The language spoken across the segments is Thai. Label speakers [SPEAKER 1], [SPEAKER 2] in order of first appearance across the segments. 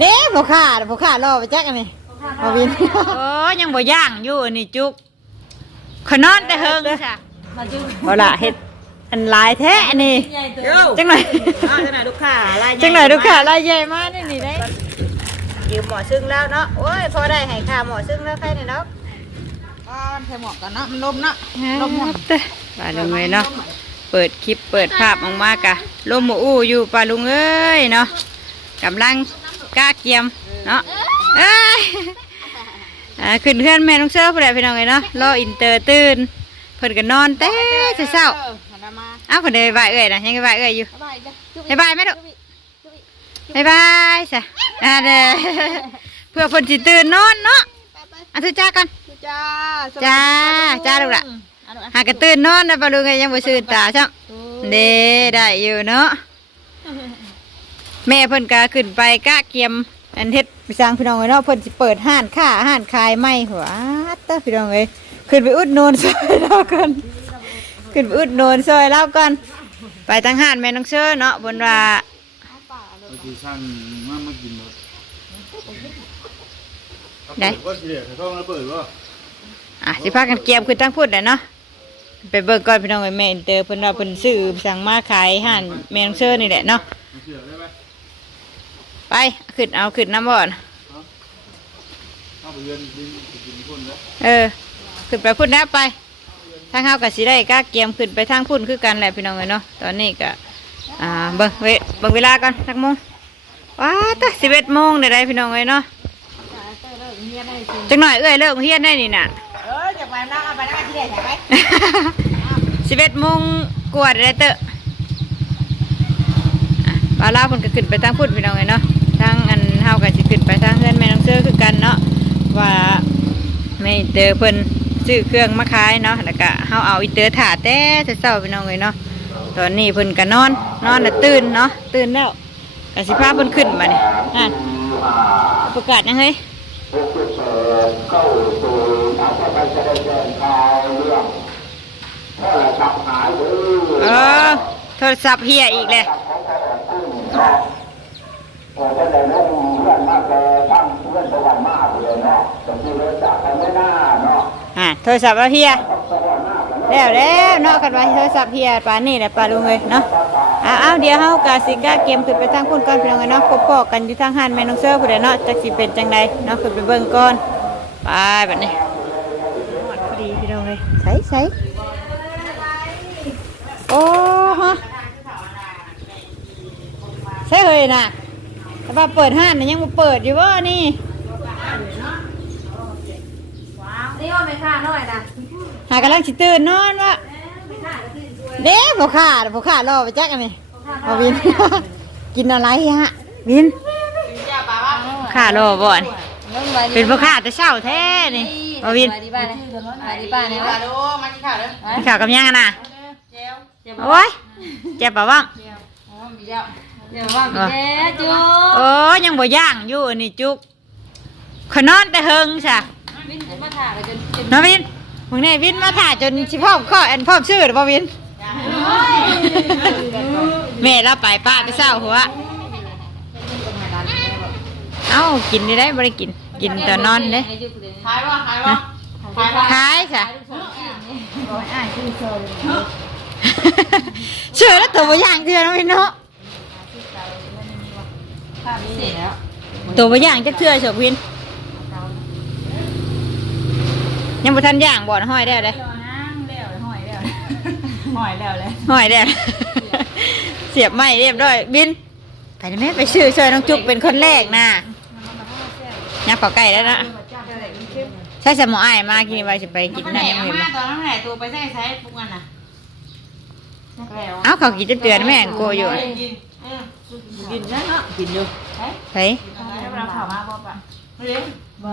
[SPEAKER 1] เด้บ่ขาดบ่ขาดรอไปจักอันนี้บ่วิน
[SPEAKER 2] โอ้ยังบ่ย่างอยู่อันนี่จุกขนอนแต่เฮิงจ้ะ
[SPEAKER 3] มาจุ๊บ
[SPEAKER 1] บ่ล่ะเฮ็ดอันหลายแท้อันนี้
[SPEAKER 3] ใหญ่ตัว
[SPEAKER 4] เดี๋ยว
[SPEAKER 1] จังหน่อย
[SPEAKER 4] อ่าจังไหนลูกค้าลายใญ่
[SPEAKER 1] จังหน่อยลูกค้ารายใหญ่มากนี่นี่ได้ยืมหมอซึ่งแล้วเนาะโอ้ยพอได้ให้ค่าหมอซึ่งแล้วใครเนี่ยเนาะ
[SPEAKER 4] อ่าใส่หมวกกันเนาะมันลมเนาะ
[SPEAKER 1] ลมเต้ปลาลุงเลยเนาะเปิดคลิปเปิดภาพออกมากะลมหมูอู้อยู่ปลาลุงเอ้ยเนาะ กำลังกล้าเกียมเนาะเอ้ยอ่าขึ้นเพื่อนแม่น้องเสื้อผู้ใดพี่น้องเลยเนาะรออินเตอร์ตื่นเพิ่นก็นอนเต้เช้า
[SPEAKER 4] เออหันมา
[SPEAKER 1] ๆอ้าวเพิ่นได้บายเอ้ยนะยังบายเอ้ยอยู่
[SPEAKER 4] สบายจ้ะจุ๊
[SPEAKER 1] บายบายไหมลูกบายบายจ้ะอ่าเด้อเพื่อเพิ่นสิตื่นนอนเนาะอะทุจ้ากัน
[SPEAKER 4] จ้า
[SPEAKER 1] จ้าจ้าลูกละหากระตื่นนอนนะปลาลุงก็ยังบ่ซื่นตาซ้ำเด้ได้อยู่เนาะ แม่เพิ่นก็ขึ้นไปกะเกียม อันเฮ็ดไปสร้างพี่น้องไว้เนาะเพิ่นสิเปิดห้านค้าห้านขายไม้หัวเต้อพี่น้องเอ้ยขึ้นไปอุดหนูนซอยเราก่อนขึ้นไปอุดหนูนซอยเราก่อนไปทางห้านแม่น้องเชื่อเนาะบนว่า
[SPEAKER 5] บางทีสั่งมามากินหมด
[SPEAKER 1] ได้
[SPEAKER 5] ก็สิเดี๋ยวเขาต้องระเบิดว่า
[SPEAKER 1] อะสิพากันเกียมขึ้นทั้งพูดเลยเนาะไปเบิ่งก่อนพี่น้องเอ้ยแม่อินเตอร์เพิ่นว่าเพิ่นซื้อสั่งมาขายห้านแม่น้องเชื่อนี่แหละเนาะ
[SPEAKER 5] มาเชื่อ ได้ไหม
[SPEAKER 1] ไปขึ้นเอาขึ้นน้ำบ่อน
[SPEAKER 5] เอาไปเรียนดินไปกินคนแล้ว
[SPEAKER 1] เออขึ้นไปพุ่นนะไปทางเฮากับสิได้ก้าเกียมขึ้นไปทางพุ่นคือกันแหละพี่น้องเอ้ยเนาะตอนนี้ก็อ่าเบิ่งเวเบิ่งเวลาก่อนสักโมงว้าตะสิบเอ็ดโมงได้ได้พี่น้องเอ้ยเนาะจังหน่อยเอ้ยเลิกเฮียนได้นี่น่ะ
[SPEAKER 4] เออจะไปนั่งเอาไปนั่งที่ไหนใช่ไหม
[SPEAKER 1] สิบเอ็ดโมงกว่าได้เตอะอะปลาลาวเพิ่นก็ขึ้นไปทางพุ่นพี่น้องเอ้ยเนาะทางอัน เฮาก็สิขึ้นไปทางเฮือนแม่น้องเสือคือกันเนาะว่าไม่เจอเพิ่นซื้อเครื่องมาขายเนาะแล้วก็เฮาเอาอีเตอร์ถาแต่เช้าๆพี่น้องเอ้ยเนาะตอนนี้เพิ่นก็นอนนอนแล้วตื่นเนาะตื่นแล้วก็สิพาเพิ่นขึ้นมาเนี่อ่นประกาศยังเฮ้ยเออโทรศัพท์เฮียอีกเลยอ่า โทรศัพท์เอาเฮียแล้วแล้วเนาะกันไว้โทรศัพท์เฮียปานนี่แหละปลาลุงเลยเนาะอ้าวอ้าวเดี๋ยวเฮากาสิก้าเกมขึ้นไปทางพุ่นก่อนพี่น้องเอ้ยเนาะพบพอกันอยู่ทางห้านแม่น้องเซอร์ผู้ใดเนาะจักสิเป็นจังใดเนาะขึ้นไปเบิ่งก่อนไปแบบนี้ฮอดพอดีพี่น้องเลยใส่ใส่โอ้ฮะใช่เลยน่ะแต่ว่าเปิดห้านน่ะยังบ่เปิดอยู่บ่นี่
[SPEAKER 3] นี่ว่า ไม่ค่าน้อยนะ
[SPEAKER 1] หากำลังสิตื่นนอนวะเด้บ่ขาดบ่ขาดรอไปจักอันนี้เอาวิน กินอะไรฮะ วินขารอบ่อนเป็นบ่ขาดแต่เช้าแท้นี่เอาวิน
[SPEAKER 3] ดีบ้านนะดีบ้านนะ
[SPEAKER 4] มาดูมากินข้าวเด้อ
[SPEAKER 1] กินข้าวกับยังอะน่ะ
[SPEAKER 4] เจ้า
[SPEAKER 1] โอ้ยเจ็บปะว่าง
[SPEAKER 4] อ๋อมีเจ้า
[SPEAKER 3] เดี๋ยวว่ามีแม่จุ๊
[SPEAKER 1] โอ้ยยังบ่ย่างอยู่อันนี้จุกขนอนแต่เฮิงซะ
[SPEAKER 3] วินจะมาถ่ายกันจนจน
[SPEAKER 1] น้องวินมึงนี่วินมาถ่าจนสิพร้อมข้ออันพร้อมชื่อหรือบ่วินแม่เราไปป้าไปเศร้าหัว เอ้ากินได้ได้บ่ได้กิน กินแต่นอนเด้
[SPEAKER 4] ขายว่าขายว่าขายว่า
[SPEAKER 1] ขายจ้ะเชื่อแล้วตัวบ่ย่างเทื่อน้องวินเนาะ
[SPEAKER 4] เสร็จแล้ว
[SPEAKER 1] ตัวบ่ย่างจักเทื่อเฉกวิน ยังบ่ทันย่างบ่อนห้อยได้เลย
[SPEAKER 4] หอยแล้วเลย
[SPEAKER 1] ห้อยได้เสียบไม้เรียบร้อยบิน ไปได้ไหมไปชื่อช่วยน้องจุกเป็นคนแรกนะยักษ์ขอไก่แล้วนะใช่สมออ้ายมากินไว้จะไปกิน
[SPEAKER 4] มัน
[SPEAKER 1] นั่น
[SPEAKER 4] แห
[SPEAKER 1] ยัง
[SPEAKER 4] น
[SPEAKER 1] ไง
[SPEAKER 4] มาตอนนั้นแหนตัวไปใส่ใช้ปุกอันน่ะแล้ว
[SPEAKER 1] เอ้าเขากินจะเตือนแม่งโกอยู่
[SPEAKER 4] กินกินนะเนาะกินอยู่
[SPEAKER 1] เฮ้ย
[SPEAKER 4] เราข่าวมาบ่ปะไม่เลี้ยงบ่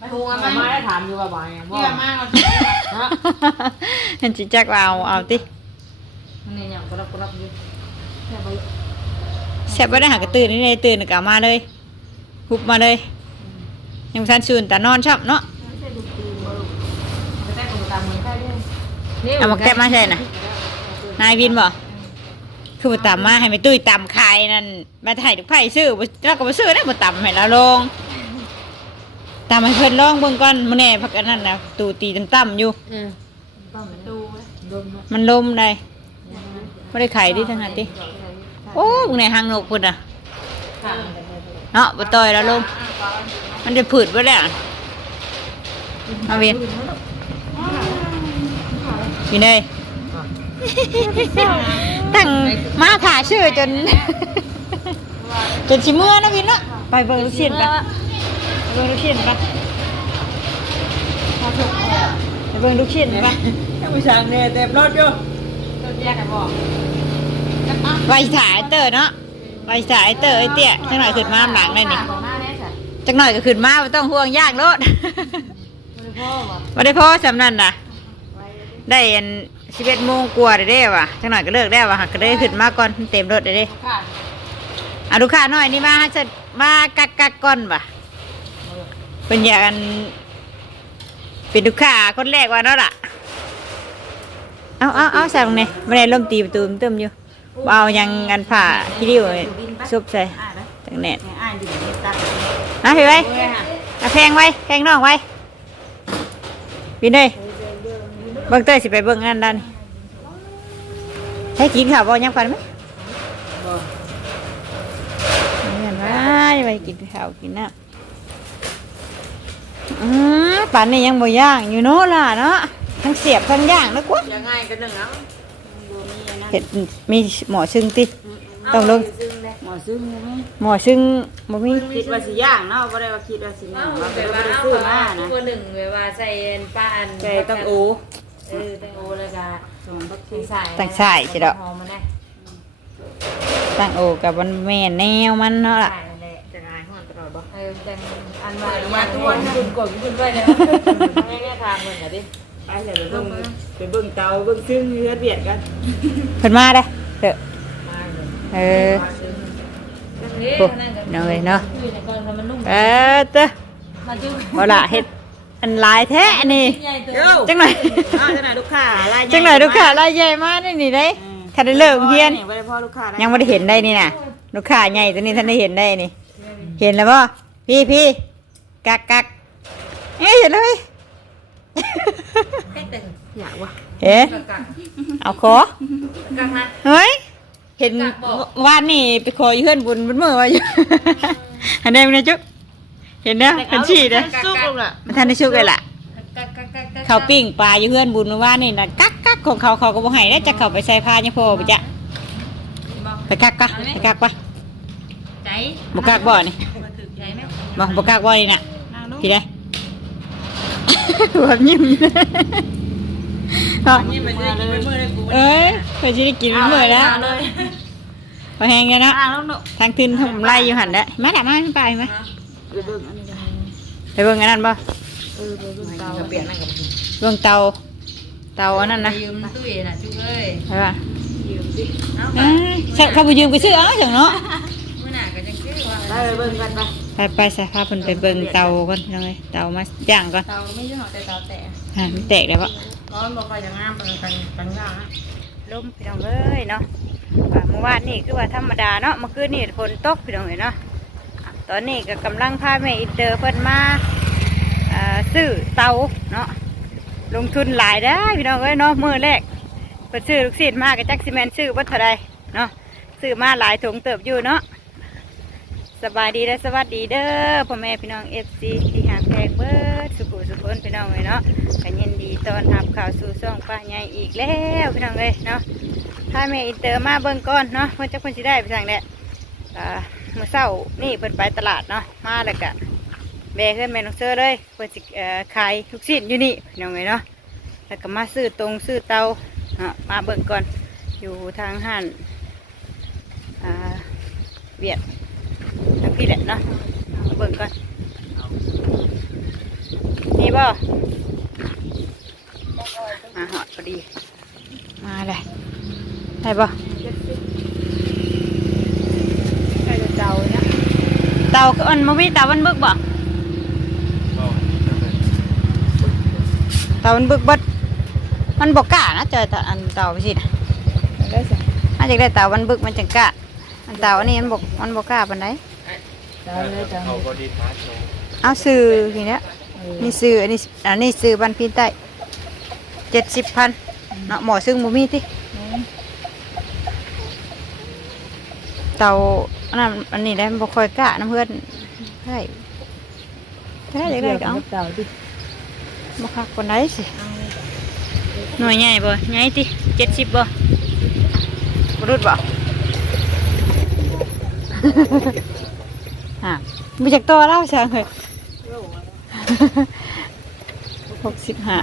[SPEAKER 4] ไปหุงอะ
[SPEAKER 3] มา
[SPEAKER 4] มา
[SPEAKER 3] ได้ถามอยู่ว่าบ่อยยังบ่
[SPEAKER 4] เยี่ยมมากเรา
[SPEAKER 1] เห็นจิจักว่าเอาเอาติ
[SPEAKER 3] มันนี่ยังกรับกรับอยู่
[SPEAKER 1] แซ่บไ่ได้หากระตื่นนี่เลยตื่นก็เอามาเลยหุบมาเลยยังทันซูนแต่นอนชอบเนาะ
[SPEAKER 3] จะได้กลุ่มตามมือได้ด้วย
[SPEAKER 1] เอามาแก้มาใช่น่ะนายวินบ่คือบ่ตำมาให้แม่ตุ้ยตำขายนั่นมาถ่ายทุกไผซื้อบ่เราก็บ่ซื้อได้บ่ตำให้เราลง ตำให้เพิ่นลองเบิ่งก่อนมื้อแน่พักอันนั้นน่ะตูตีต่ำๆอยู่
[SPEAKER 6] เออ
[SPEAKER 1] มันลมได้บ่ได้ขายดิทั้งนั้นติโอ้พวกไหนหางนกพุ่นน่ะ
[SPEAKER 6] ค่ะ
[SPEAKER 1] เนาะบ่ต่อยแล้วลมมันได้ผืดบ่แล้วมาเวียนอยู่ไหนตั้งมาถ่าชื่อจน จนชิเมื่อนะวินเนาะไปเบิ่งลูกชิ้นไปไป เบิ่งลูกชิ้นไปไปเบิ่งลูกชิ้นไป
[SPEAKER 4] ผู้ชายเนี่ยเต็มรถอยู่
[SPEAKER 6] รถแยกกันบอก
[SPEAKER 1] ไวสายเตอร์เนาะไวสายเตอร์ไอเตี้ยจังหน่อยขึ้นมาหลังเลยนี่
[SPEAKER 6] บอกหน้าแน่สัตว์
[SPEAKER 1] จังหน่อยก็ขึ้นมาไม่ต้องห่วงยากรถ
[SPEAKER 6] ไม่พ่อว่ะ
[SPEAKER 1] ไม่ได้พอสำนั่นน่ะได้อันสิบเอ็ดโมงกว่าได้เด้ว่ะจังหน่อยก็เลิกได้ว่ะหักก็ได้ขึ้นมาก่อนเต็มรถได้เด้
[SPEAKER 6] ค่ะ
[SPEAKER 1] อะลูกค้าหน่อยนี่มาเสร็จมากักกักก่อนว่ะ เป็นอย่างอันเป็นลูกค้าคนแรกว่าเนาะล่ะเอาเอาเอาใส่ลงนี่ไม่ได้ล่มตีประตูเติมอยู่บ่เอายังอันผ่าที่ริ้วซุบใส่จังแหน่
[SPEAKER 4] อ้ายดิเฮ็ดตัก
[SPEAKER 1] นะพี่ไว้
[SPEAKER 6] เอ้ยค่ะ
[SPEAKER 1] เอาแพงไว้แพงน้องไว้พี่เนยเบิ่งเต้ยสิไปเบิ่งงานด้านนี่ให้กินข้าวบ่ยังกันไหมเงินไว้ไปกินข้าวกินน้ำ อืมป่านนี้ยังบ่ย่างอยู่เนาะล่ะเนาะทั้งเสียบทั้งย่างนะกวะ
[SPEAKER 4] ยังไงกันหนึ่งเอ้า
[SPEAKER 1] เห็ดมีหมอซึ่งติต้องลง
[SPEAKER 4] หมอซึ้งใช่ไหม
[SPEAKER 1] หมอซึ่งบ่มี
[SPEAKER 4] คิดว่าสิย่างเนาะบ่ได้ว่าคิดว่าสิย่างว่า
[SPEAKER 6] แบ
[SPEAKER 4] เป็น
[SPEAKER 6] บ
[SPEAKER 4] ว่า
[SPEAKER 6] ว่า
[SPEAKER 4] บ่ได้
[SPEAKER 6] เอา
[SPEAKER 4] ซื้อมานะ
[SPEAKER 6] ตัวหนึ่งแบบว่าใส่ป้าน
[SPEAKER 4] ใจต้องโอ
[SPEAKER 6] เออแตงโอแล้วก็
[SPEAKER 4] สมบัติ
[SPEAKER 6] ใส่ใส่
[SPEAKER 1] ตั้งใส่จิดอก
[SPEAKER 6] หอมมันได้
[SPEAKER 1] ตั้งโอกับมันแม่นแนวมันเนาะล่ะ
[SPEAKER 4] อนตลอดบ่
[SPEAKER 6] เออแต่อันว่ามาตัวคุณกดคุณไปแล้วไม่ได้ทางเหมือนกันดิ
[SPEAKER 4] ไปเดี๋ยวไปเบิ่งไปเบิ่งเตาเบิ่งซึ้งเฮือดเบียดกัน
[SPEAKER 1] เพิ่นมาเด้เด้อเออ
[SPEAKER 6] นี่
[SPEAKER 1] โอ้
[SPEAKER 6] นั่นกัน
[SPEAKER 1] เนาะเนาะ
[SPEAKER 6] อองมันนุ่ม
[SPEAKER 1] เออเด้อาละเฮ็ดอันลายแท้นี่จังหน่อย
[SPEAKER 4] จังไหนลูกค้าลาย
[SPEAKER 1] จังหน่อยลูกค้ารายใหญ่มาได้นี่ได้ถ้าได้เลิกเฮียน
[SPEAKER 4] บ่ได้พอลูกค้า
[SPEAKER 1] ยังบ่ได้เห็นได้นี่น่ะลูกค้าใหญ่ตัวนี้ท่านได้เห็นได้นี่ เห็นแล้วบ่ พี่พี่กักกักเอ้ยเห็นเลย
[SPEAKER 6] ให้ตึง
[SPEAKER 4] อยากว่ะ
[SPEAKER 1] เอ๊ะ
[SPEAKER 6] กักกัก
[SPEAKER 1] เอาขอ
[SPEAKER 6] กักนะ
[SPEAKER 1] เฮ้ยเห็น
[SPEAKER 6] กักบอก
[SPEAKER 1] วานนี่ไปขออยู่เพื่อนบุญบุญมือว่าอยู่อันนี้มันนะจุ๊บเห็นเด้อเป็นฉีดเด้อ
[SPEAKER 4] สุกลูกล่ะ
[SPEAKER 1] มันทันได้ชุกเลยล่ะ
[SPEAKER 6] กักกักกักกัก
[SPEAKER 1] เขาปิ้งปลาอยู่เพื่อนบุญเมื่อว่านนี่นะกักกักของเขาเขาก็บ่ให้ได้จะเข้าไปใส่ผ้ายังพอไปจ้ะไปกักกะไปกักปะ
[SPEAKER 6] ใจ
[SPEAKER 1] บ่กักบ่นี่
[SPEAKER 6] ใจไหม
[SPEAKER 1] บ่บ่กักบ่นี่น่ะพี่ได้ แบบยิ้มอยู่นะเนาะ
[SPEAKER 4] นี่มันจะกินไปมื้อได้กู
[SPEAKER 1] เอ้ยเพื่อจะได้กินมื้อแล้ว
[SPEAKER 4] เลย
[SPEAKER 1] พอแห้งเลยเนาะ
[SPEAKER 4] อ่าลูกลูก
[SPEAKER 1] ทางขึ้นทางไล่อยู่หันได้อมาด่ามาไปไหม
[SPEAKER 4] ไปเบิ่งอันนี้กัน
[SPEAKER 1] ไปเบิ่งอันนั้นบ่
[SPEAKER 4] เออไปเบิ่งเตาเปลี่ยนนั่นกับ
[SPEAKER 1] เบิ่งเตา เตาอันนั้นนะ
[SPEAKER 6] ยืมตู้เย็นน่ะจุ๊บเอ้ย
[SPEAKER 1] ไปป่ะ
[SPEAKER 4] ยืมสิ
[SPEAKER 6] เอา
[SPEAKER 1] เอ้ยใช่เขาไปยืมไปซื้อเอาจังเนาะ
[SPEAKER 6] เมื่อหน่าก็จะคิดว่า
[SPEAKER 4] ไปไปเบิ่งกันไป
[SPEAKER 1] ไปไปใส่ผ้าเพิ่นไปเบิ่งเตาก่อนพี่น้องเอ้ยเตามาย่างก่อน
[SPEAKER 6] เตาไม่ใช่หรอกแต่เตาแต่
[SPEAKER 1] อ่ามันแตกแล้วบ่
[SPEAKER 4] ร้อนบ่ค่อยจะงามปานกันกันย่างนะ
[SPEAKER 1] ลมพี่น้องเอ้ยเนาะว่าเมื่อวานนี่คือว่าธรรมดาเนาะเมื่อคืนนี่ฝนตกพี่น้องเอ้ยเนาะอะตอนนี้ก็กำลังพาแม่อินเตอร์เพิ่นมาเอ่อซื้อเตาเนาะลงทุนหลายได้อพี่น้องเอ้ยเนาะมื้อแรกเพิ่นซื้อลูกศิษย์มาก็จักสิแม่นซื้อบ่เท่าใดเนาะซื้อมาหลายถุงเติบอยู่เนาะ สบายดีและสวัสดีเด้อพ่อแม่พี่น้อง FC ที่หางแพงเบิร์ดสุขุสุขคนพี่น้องเอ้ยเนาะก็ยินดีตอนรับข้าวสู่ช่องป้าใหญ่อีกแล้วพี่น้องเอ้ยเนาะถ้าแม่อินเตอร์มาเบิ่งก่อนเนาะเพิ่นจะเพิ่นสิได้ไปทางแดดอ่ามื้อเช้านี่เพิ่นไปตลาดเนาะมาแล้วก็แบกขึ้นแม่น้องเซอร์เลยเพิ่นสิเอ่อขายทุกสิ่งอยู่นี่พี่น้องเอ้ยเนาะแล้วก็มาซื้อตรงซื้อเตาเนาะมาเบิ่งก่อนอยู่ทางห้านเวียด พี่แหละเนาะมาเบิ่งก่อนนี่บ่มาหอดพอดี มาเลยได้ปะใช่เตาเนี่ยเตาคืออันมันมีเตามันบึกบ่เตามันบึกเบดมันบอกกล้านะเจอแต่อันเตาไปสิน่ะได้สิถ้าอยากได้เต่ามันบึกมันจังกะอันเต่าอันนี้มันบกมันบกกล้าปานใด
[SPEAKER 6] ได้เลยจ้ะ
[SPEAKER 5] เขาก็ดีพาร์ทโชว์
[SPEAKER 1] เอาซื้อทีเนี้ยนี่ซื้ออันนี้อันนี้ซื้อบันพินใต้เจ็ดสิบพันเนาะหมอซึ่งบ่มีติเต่าอันนั้นอันนี้ได้มันบ่ค่อยกล้าน้ำเพื่อนใช่ใช่อยากได้ก็เอา
[SPEAKER 6] เต่าดิ
[SPEAKER 1] บ่คักปานใดสิหน่วยใหญ่บ่ใหญ่ติเจ็ดสิบบ่บ่รุดบ่ อะมาจากตัวเล่าช่างเลยหกสิบห้า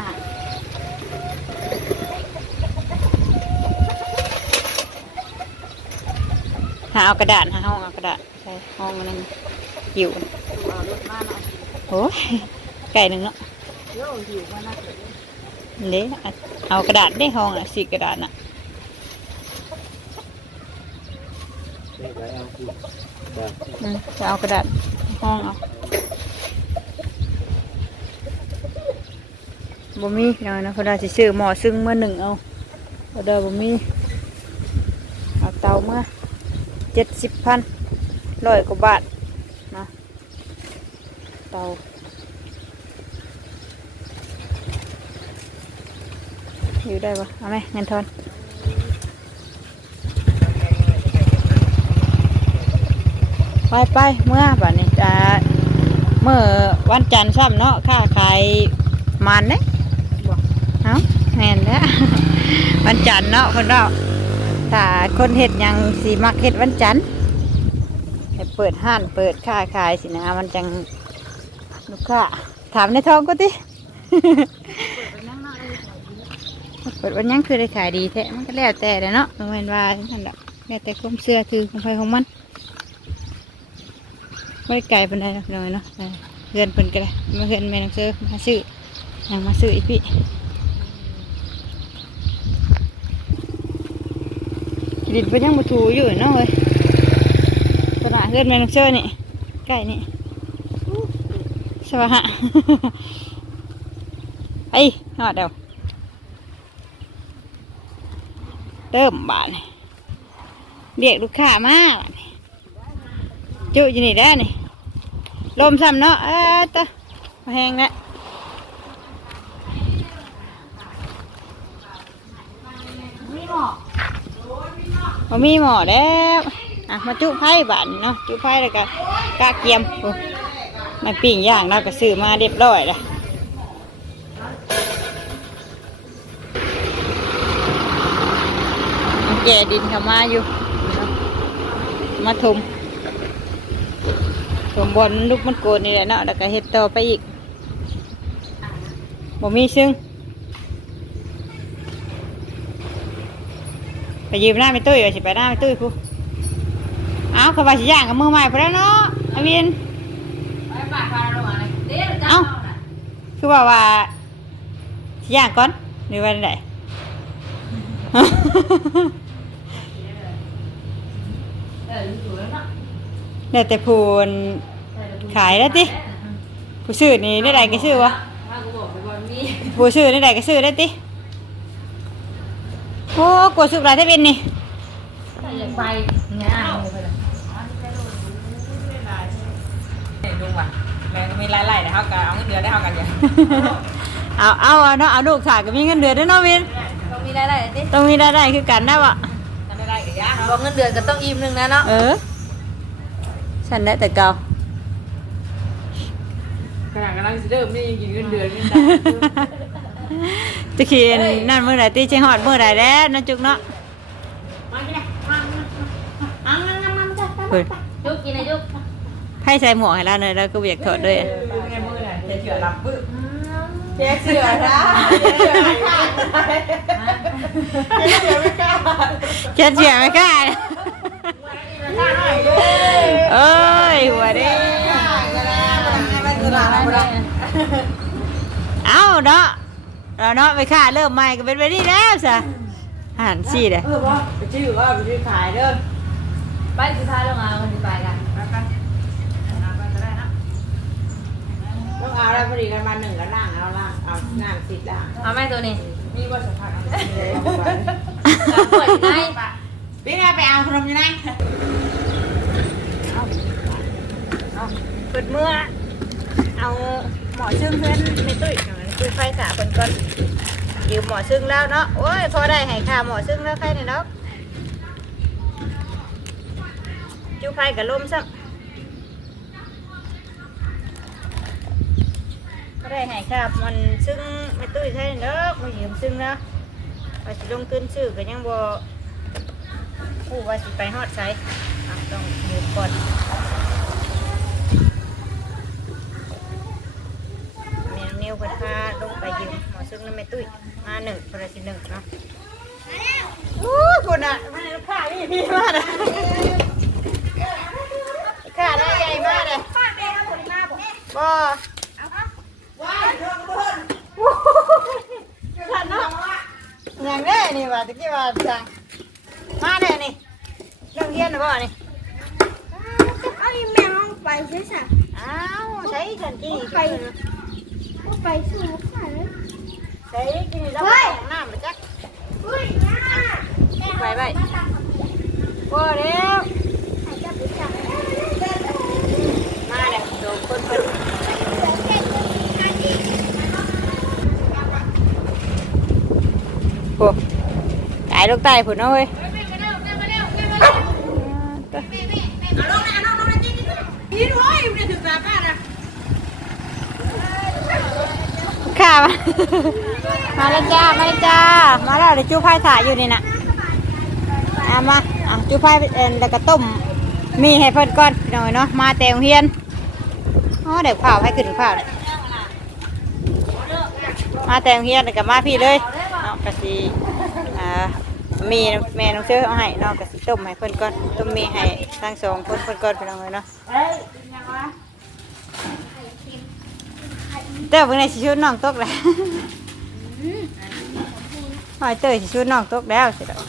[SPEAKER 1] หาเอากระดาษหาห้องเอากระดาษใช่ห้องนึงอยู่โอ้ยไก่หนึ่งเนาะเด้อะเอากระดาษได้ห้องอะสี่กระดาษน่ะ
[SPEAKER 5] เลขไรเอื
[SPEAKER 1] มจะเอากระดาษห้องเอาบ่มีน้อยนะเพอดาสิซื้อหม้อซึ่งเมื่อหนึ่งเอาเพอดาบ่มีเอาเตาเมื่อเจ็ดสิบพันร้อยกว่าบาทนะเตาอยู่ได้ปะเอาไหมเงินทอน ไปไปเมื่อบัดนี้จะเมื่อวันจันทร์ซ้ำเนาะค่าขายมันเด้เอ้าแม่นแล้ววันจันทร์เนาะคนเราถ้าคนเฮ็ดหยังสีมักเฮ็ดวันจันทร์ให้เปิดห้านเปิดค่าขายสินะมันจังลูกค้าถามในทองก็ติเปิดวันหยังคือได้ขายดีแท้มันก็แล้วแต่เลยเนาะมันเป็นว่านั่นแหละแล้วแต่ความเชื่อถือของใครของมัน ไม่ไกลปานใดหน้อยเนาะเออเพื่อนเพิ่นก็ได้มาเพื่อนแม่นังเซอร์มาซื้อยังมาซื้ออีพี่ดิดไปยังมาถูอยู่เนาะเว้ยตลาดเพื่อนแม่นังเซอร์นี่ใกล้นี่สวัสดีไอ้หอดเดียวเริ่มบานเรียกลูกค้ามาบาดนี่จุอยู่นี่ได้นี่ ลมซ้ำเนาะเอ้ยตะมาแห้งแล้วบ่มีหมอแล้วอะมาจุไผ่บานเนาะจุไผ่แล้วก็กากเกียมโอ้มาปิ้งย่างเราก็ซื้อมาเรียบร้อยแล้วแก่ดินเข้ามาอยู่เนาะมาทุม ผมบอลลูกมันโกนนี่แหละเนาะแล้วก็เฮ็ดต่อไปอีกบ่มีซึ่งไปยืมหน้าไม่ตุ้ยว่าสิไปหน้าไม่ตุ้ยพูเอาเขาว่าสิย่างกับมือใหม่พอแล้วเนาะอาวิน
[SPEAKER 4] ไปปากพาเราอะไรเดี๋ยวจะ
[SPEAKER 1] เอ้า
[SPEAKER 4] เอาน่ะ
[SPEAKER 1] คือว่าว่าสิย่างก่อนหรือว่าได
[SPEAKER 4] เอออยู่แล้วเนาะ
[SPEAKER 1] แล้วแต่พูนขายแล้วติผู้ซื้อนี่ได้ใดก็ซื้อวะ
[SPEAKER 4] มากูบอกไปว่ามี
[SPEAKER 1] ผู้ซื้อได้ใดก็ซื้อได้ติโอ้กลัวสุกหลายแท้เป็นนี่
[SPEAKER 4] ถ้าอยากไปเนี่ยอ่านไปเลย
[SPEAKER 6] ลุงว่ะแม่ก็มีรายไล่แต่เขาก็เอาเงินเดือนได้เขากันอย่าง
[SPEAKER 1] เอาเอาเอาเนาะเอาลูกถ่ายก็มีเงินเดือนด้วยเนาะวิน
[SPEAKER 4] ต้องมีรายได้ดิ
[SPEAKER 1] ต้องมีรายได้คือกันนะวะ
[SPEAKER 6] ทำได้ไรกับยา
[SPEAKER 4] บอกเงินเดือนก็ต้องอิ่มหนึงนะเนาะ
[SPEAKER 1] เออ ฉันได้แต่เก่า
[SPEAKER 6] ขนาดกำลังสิเริ่มนี่ยังกินเงินเดือนนี่
[SPEAKER 1] จะเขียนนั่นเมื่อไหร่ตีเชงหอดเมื่อไหร่แล้วนะจุกเนาะเฮ้ย
[SPEAKER 4] จุกกินอะไรจุก
[SPEAKER 1] ไพ่ใส่หมวกให้แล้วเนยแล้วก็เบียกถอดด้วย
[SPEAKER 6] ไงมือน่ะจะเฉื่อยหลับปึ๊บ
[SPEAKER 4] แกเสือนะ
[SPEAKER 1] เจ็ดเฉียไม่กล้า เอ้ยหัวเด้เอาเนาะเราเนาะไปค่าเริ่มใหม่ก็เป็นไปได้แล้วสะอาหารสี่เลย
[SPEAKER 6] เออว่าไปชื่อว่าไปชื่อขายเด้อ
[SPEAKER 4] ไปสุดท้ายลงมาคนที่ไปกัน
[SPEAKER 6] ต้องเอาแล้วพอดีกันมาหนึ่งแล้วล่างเอาล่างเอาหน้าติดล่าง
[SPEAKER 4] เอาแม่ตัวนี้
[SPEAKER 6] มีว่าสัมผัสเอาไปเลย
[SPEAKER 4] จะปวดไง
[SPEAKER 6] ปิ้
[SPEAKER 4] เอาขนมอยู่ไหน
[SPEAKER 1] เปิดเมื่อเอาหมอซึ่งเพื่อนไม่ตุ้ยตุ้ยไฟสาคนก่อนยืมหมอซึ่งแล้วเค่าหมอซึ่งแล้วใครเนี่ยเนาะจูไฟกับลมซ้ำพอได้ให้ค่ามันซึ่งไม่ตุ้ยใช่เนาะมายืมซึ่งแล้วว่าสิลงขึ้นชื่อก็ยังบ่ผู้ว่าสิไปฮอดไสอะต้องยืมก่อนแมวเนียวเพิ่นพาลงไปยืมหมอซึ่งน้ำแม่ตุ้ยมาหนึ่งคนละสิหนึ่งเนาะโอ้ยคุณอะมาเลยข้านี่พี่มากเลยข้าได้ใหญ่มากเลยป้าแม่ผลมาบ่บ่ว้าวเรื่องบุญท่านเนาะอย่างนี้นี่ว่าตะกี้ว่าจัง มาเลยนี่เรื่องเรียนนะบ่นี่
[SPEAKER 6] เอาอีแม่ห้องไปใช่ไหม
[SPEAKER 1] อ้าวใช้ฉันกี่ไป
[SPEAKER 6] ไปซื้อขายเลย
[SPEAKER 1] ใช้กินแล้วไปของน้ำมาจัก
[SPEAKER 6] เฮ้ยนะ
[SPEAKER 1] ไปไปโอ้เร็ว
[SPEAKER 6] ใครจะไปจับ
[SPEAKER 1] มาเลยโดนคนเพิ่นโอ้ตายลูกตายผุนเอาเว้ย ข้ามามาแล้วจ้า มาแล้วจ้า มาแล้วเดี๋ยวจูพายถ่ายอยู่นี่นะเอามาอะจูพายเอ็นแล้วก็ต้ม มีให้เพิ่นก่อนพี่อยเนาะ มาแต่งเฮียนอ๋อเดี๋ยวข้าวให้ขึ้นข้าวเลยมาแต่งเฮียนแล้วก็มาพี่เลยเนาะกะสิอ่ามีแม่น้องเชื่อเอาให้เนาะกะสิต้มให้เพิ่นก่อน ต้มมีให้ทั้งสองคนเพิ่นก่อนพี่น้องเอ้ยเนาะ เต้าเพิ่งได้สิชุดน้องตกแล้วหอยเตยสิชุดน้องตกแล้วสิเด้อ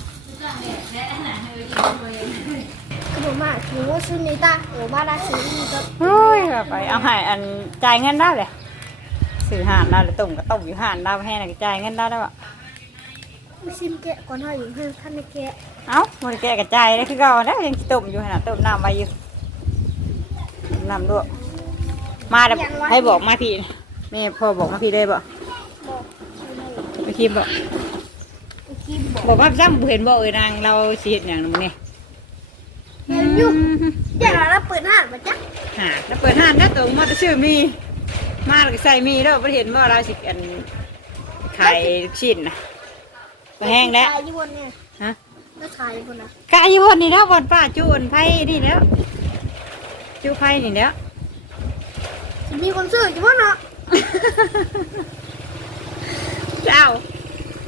[SPEAKER 6] ขนมมาถือว่าซื้อนี่ตาโอ้บ้านละซื้อนี่ก็
[SPEAKER 1] โอ้ยว่าไปเอาให้อันจ่ายเงินได้เลยซื้อห่านได้เลยต้มก็ต้มอยู่ห่านได้แห้งก็จ่ายเงินได้แล้วอะ
[SPEAKER 6] ชิมแกะก่อนเท่าอยู่ให้ท่านในแกะ
[SPEAKER 1] เอ้ามันแกะกระจายได้คือเก่าแล้วยังสิต้มอยู่ขนาดต้มน้ำไว้อยู่ต้มน้ำด้วยมาแล้วให้บอกมาพี่ แม่พ่อบอกมาพี่ได้บ่
[SPEAKER 6] บอกชื่ออะไร
[SPEAKER 1] ไปคิมบอก
[SPEAKER 6] กินบอก
[SPEAKER 1] บอกว่าซ้ำบ่เห็นบ่เอ้ยนางเราสิเฮ็ดหยังนำนี่
[SPEAKER 6] เห็นอยู่เดี๋ยวเราเปิดห้างมาจ้ะ
[SPEAKER 1] หาแล้วเปิดห้านแล้วตัวมาแตะชื่อมี มาแล้วก็ใส่มีแล้วบ่เห็นว่าเราสิอันขายลูกชิ้นน่ะบ่แห้งแล้ว
[SPEAKER 6] ขายอยู่บนเนี่ย
[SPEAKER 1] ฮะ
[SPEAKER 6] แล้วขายอยู่บนนะ
[SPEAKER 1] กะอยู่บนนี่แล้วบนป้าจูนไผ่นี่แล้วจูไผ่นี่แล้ว
[SPEAKER 6] มีคนซื้ออยู่บนเนาะ
[SPEAKER 1] เจ้า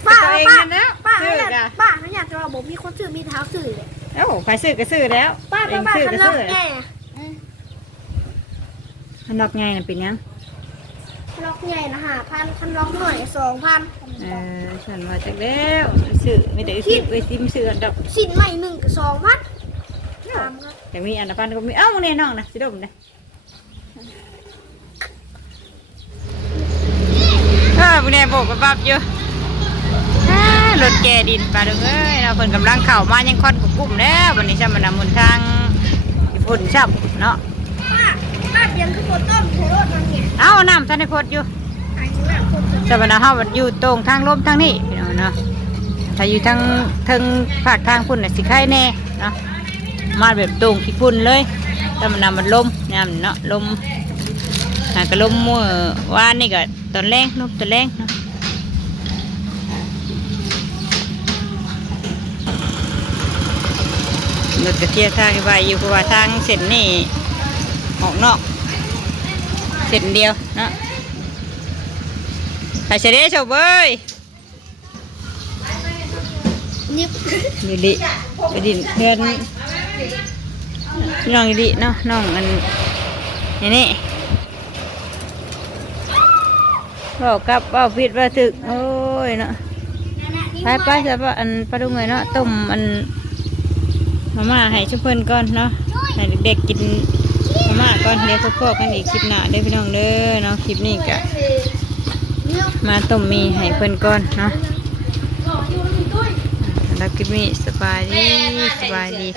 [SPEAKER 6] ป้า
[SPEAKER 1] ตัวเอง
[SPEAKER 6] ป้า
[SPEAKER 1] นั่นแล้ว
[SPEAKER 6] ป้า
[SPEAKER 1] ซื้
[SPEAKER 6] เขา
[SPEAKER 1] อ
[SPEAKER 6] อยาก
[SPEAKER 1] กะ
[SPEAKER 6] ป้าเขาอยากจะมาบอกมีคนซื้อมีเท้าซื้อเลย
[SPEAKER 1] เอ้าใครซื้อก็ซื้อแล้ว
[SPEAKER 6] ป้า
[SPEAKER 1] เอ
[SPEAKER 6] ป้างป้า
[SPEAKER 1] ซื้อ
[SPEAKER 6] คั
[SPEAKER 1] ก็
[SPEAKER 6] นล็อก
[SPEAKER 1] ซื้อ
[SPEAKER 6] แง่
[SPEAKER 1] มันนอกไงน่ะเป็นยัง
[SPEAKER 6] ล็อกใหญ่นะฮะพันคันล็อกหน่อยสองพัน
[SPEAKER 1] เออฉันว่าจากแล้วซื้อไม่ได้ซื้อไปซิมซื้ออันดอก
[SPEAKER 6] สินใหม่หนึ่งกับสองพันสามครับ
[SPEAKER 1] แต่มีอันละพันก็มีเอ้าเนี่ยน้องนะสิดมนะ เออพวกนี้โบกกับบับอยู่อ่ารถแกดินปลาดึงเอ้ยเราะเพิ่นกำลังเข้ามายังคอนกับกลุ่มแล้ววันนี้จะมานำมุนทางญี่ปุ่นชับเนาะ
[SPEAKER 6] ป้าป้าเตรียมข้าวโพดต้มโคโรดมาเนี่ย
[SPEAKER 1] เอ้าน้ำท่านในโคตรอยู่
[SPEAKER 6] อันนี้แบบคนต้ม
[SPEAKER 1] จะมานาเฮาอยู่ตรงทางลมทางนี้พี่น้องเนาะถ้าอยู่ทางทางภาคทางพุ่นน่ะสิไข่แน่เนาะมาแบบตรงที่พุ่นเลยแต่มันนำมันลมยามนี้เนาะลม หากระลมเมื่อวานนี่ก็ตอนแรงลมตอนแรงเนาะรถกระเทียทางไปอยู่เพราะว่าทางเส้นนี่ออกนอกเส้นเดียวเนาะไปเสด็จชาวเบย
[SPEAKER 6] นิบ
[SPEAKER 1] นี่ดิไปดินเพื่อนน้องนี่ดิเนาะน้องอันนี่ นี่เว่ากับเว่าผิดว่าถึกโอ้ยเนาะไปไปจะว่าอันปลาดุงเลยเนาะต้มอันมาม่าให้ชุบเพิ่นก่อนเนาะให้เด็กๆกินมาม่าก่อนเดี๋ยวพบกันอีกคลิปหน้าเด้อพี่น้องเด้อเนาะคลิปนี้กะมาต้มมีให้เพิ่อนก่อนเนาะำ
[SPEAKER 3] หรับคลิปนี้สบายดีสบายดี